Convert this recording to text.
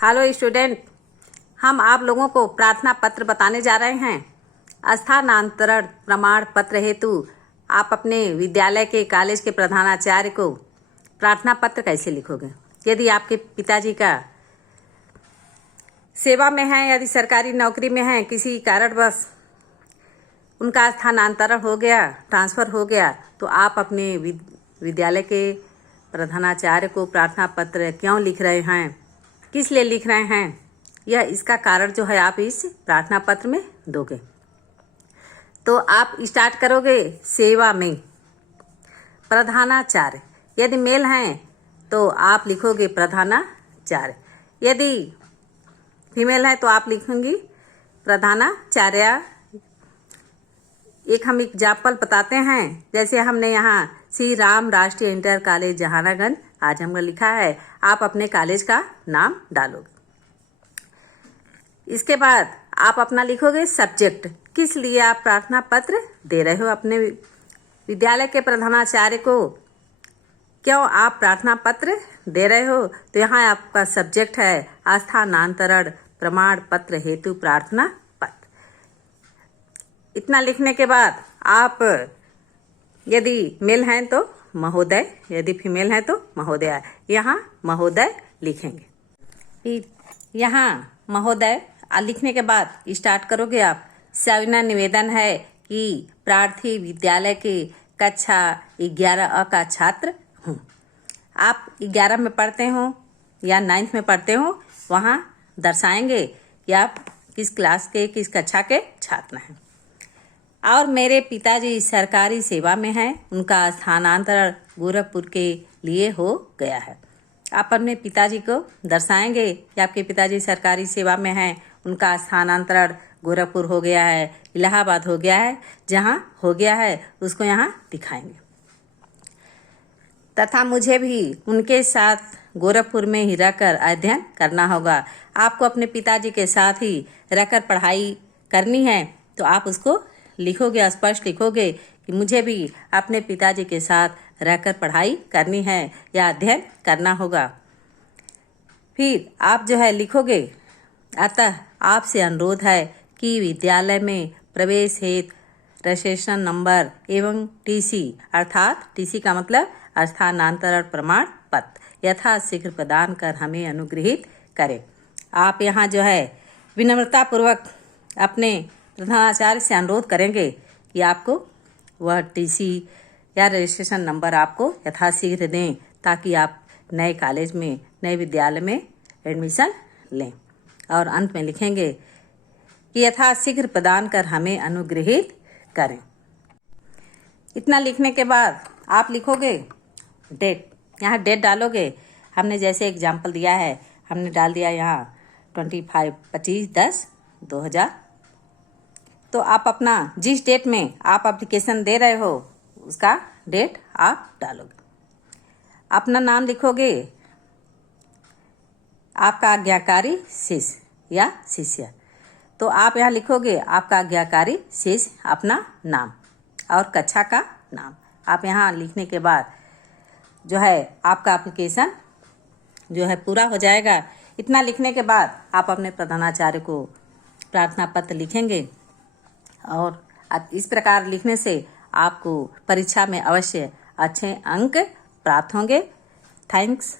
Hello student, हम आप लोगों को प्रार्थना पत्र बताने जा रहे हैं। स्थानांतरण प्रमाण पत्र हेतु आप अपने विद्यालय के कॉलेज के प्रधानाचार्य को प्रार्थना पत्र कैसे लिखोगे? यदि आपके पिताजी का सेवा में है, यदि सरकारी नौकरी में है, किसी कारणवश उनका स्थानांतरण हो गया, ट्रांसफ़र हो गया, तो आप अपने विद्यालय के प्रधानाचार्य को प्रार्थना पत्र क्यों लिख रहे हैं, किस लिए लिख रहे हैं, यह इसका कारण जो है आप इस प्रार्थना पत्र में दोगे। तो आप स्टार्ट करोगे सेवा में प्रधानाचार्य। यदि मेल हैं तो आप लिखोगे प्रधानाचार्य, यदि फीमेल है तो आप लिखेंगी प्रधानाचार्य। एक हम एग्जाम्पल बताते हैं, जैसे हमने यहाँ श्री राम राष्ट्रीय इंटर कॉलेज जहानागंज आजमगढ़ लिखा है, आप अपने कॉलेज का नाम डालोगे। इसके बाद आप अपना लिखोगे सब्जेक्ट, किस लिए आप प्रार्थना पत्र दे रहे हो अपने विद्यालय के प्रधानाचार्य को, क्यों आप प्रार्थना पत्र दे रहे हो। तो यहाँ आपका सब्जेक्ट है स्थानांतरण प्रमाण पत्र हेतु प्रार्थना पत्र। इतना लिखने के बाद आप यदि मेल हैं तो महोदय, यदि फीमेल हैं तो महोदया, यहाँ महोदय लिखेंगे। फिर यहाँ महोदय लिखने के बाद स्टार्ट करोगे आप। सविनय निवेदन है कि प्रार्थी विद्यालय के कक्षा 11 का छात्र हूँ। आप 11 में पढ़ते हो या 9th में पढ़ते हो, वहाँ दर्शाएंगे कि आप किस क्लास के, किस कक्षा के छात्र हैं। और मेरे पिताजी सरकारी सेवा में हैं, उनका स्थानांतरण गोरखपुर के लिए हो गया है। आप अपने पिताजी को दर्शाएंगे कि आपके पिताजी सरकारी सेवा में हैं, उनका स्थानांतरण गोरखपुर हो गया है, इलाहाबाद हो गया है, जहाँ हो गया है उसको यहाँ दिखाएंगे। तथा मुझे भी उनके साथ गोरखपुर में ही रहकर अध्ययन करना होगा। आपको अपने पिताजी के साथ ही रहकर पढ़ाई करनी है, तो आप उसको लिखोगे, स्पष्ट लिखोगे कि मुझे भी अपने पिताजी के साथ रहकर पढ़ाई करनी है या अध्ययन करना होगा। फिर आप जो है लिखोगे, अतः आपसे अनुरोध है कि विद्यालय में प्रवेश हेतु रजिस्ट्रेशन नंबर एवं टीसी, अर्थात टीसी का मतलब स्थानांतरण प्रमाण पत्र, यथाशीघ्र प्रदान कर हमें अनुग्रहित करें। आप यहाँ जो है विनम्रतापूर्वक अपने प्रधानाचार्य से अनुरोध करेंगे कि आपको वह टीसी या रजिस्ट्रेशन नंबर आपको यथाशीघ्र दें, ताकि आप नए कॉलेज में, नए विद्यालय में एडमिशन लें। और अंत में लिखेंगे कि यथाशीघ्र प्रदान कर हमें अनुग्रहित करें। इतना लिखने के बाद आप लिखोगे डेट, यहाँ डेट डालोगे। हमने जैसे एग्जाम्पल दिया है, हमने डाल दिया यहाँ 25/10/2000। तो आप अपना जिस डेट में आप एप्लीकेशन दे रहे हो उसका डेट आप डालोगे। अपना नाम लिखोगे, आपका आज्ञाकारी शिष्य या शिष्य। तो आप यहाँ लिखोगे आपका आज्ञाकारी शिष्य, अपना नाम और कक्षा का नाम। आप यहाँ लिखने के बाद जो है आपका एप्लीकेशन जो है पूरा हो जाएगा। इतना लिखने के बाद आप अपने प्रधानाचार्य को प्रार्थना पत्र लिखेंगे, और इस प्रकार लिखने से आपको परीक्षा में अवश्य अच्छे अंक प्राप्त होंगे। थैंक्स।